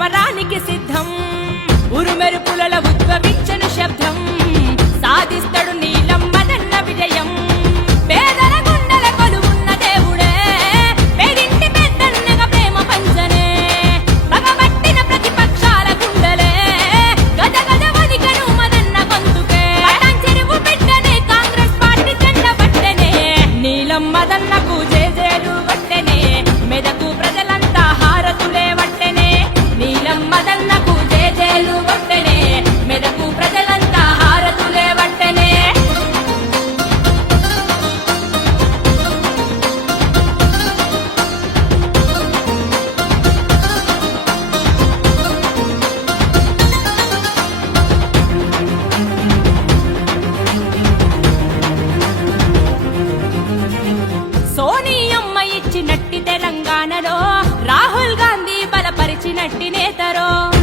సమరానికి సిద్ధం. ఉరుమెరుపుల pétalo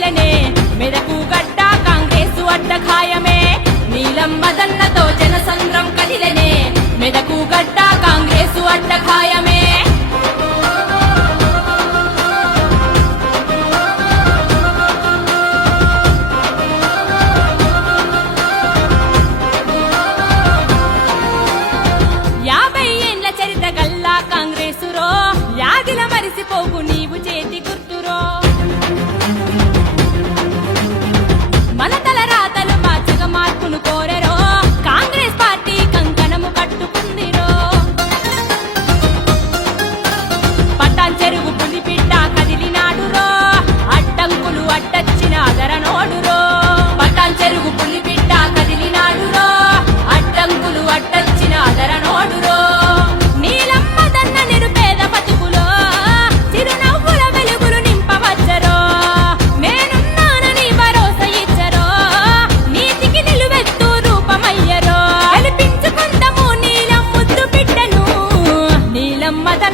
మహిళనే మెదకు గడ్డ కాంగ్రెస్ అడ్డ ఖాయమే. నీలం మదన్నతో జనసంద్రం కదిలనే మెదకు గడ్డ కాంగ్రెస్ అడ్డ ఖాయమే. యాభై ఏండ్ల చరిత్ర గల్లా కాంగ్రెసురో. యాదిల మరిసిపోకు నీవు చేతికు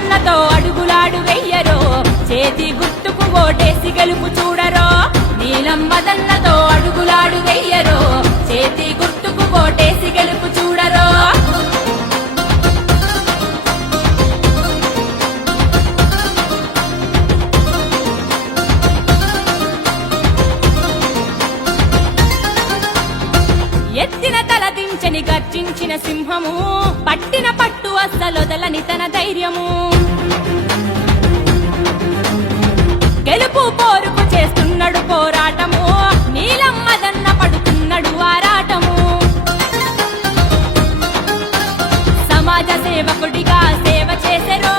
కన్నతో అడుగులాడు వెయ్యరో. చేతి గుర్తుకు ఓటేసి గెలుపు చూడరో. నీలం మదన్నతో అడుగులాడు వెయ్యరో. చేతి గుర్తుకు ఓటేసి గెలుపు చూడరో. ఎత్తిన తల దించని గర్జించిన సింహము పట్టిన పట్టు అస్సలొదలని తన ధైర్యము. పోరుకు చేస్తున్నాడు పోరాటము. నీలమ్మదన్న పడుతున్నాడు ఆరాటము. సమాజ సేవకుడిగా సేవ చేసెరో.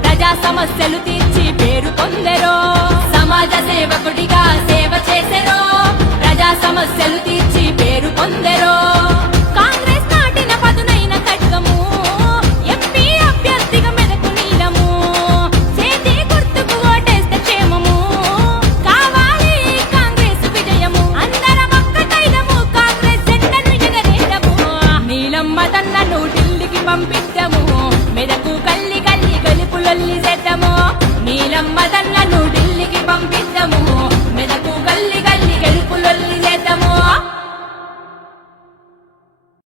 ప్రజా సమస్యలు తీర్చి పేరు పొందెరో. సమాజ సేవకుడిగా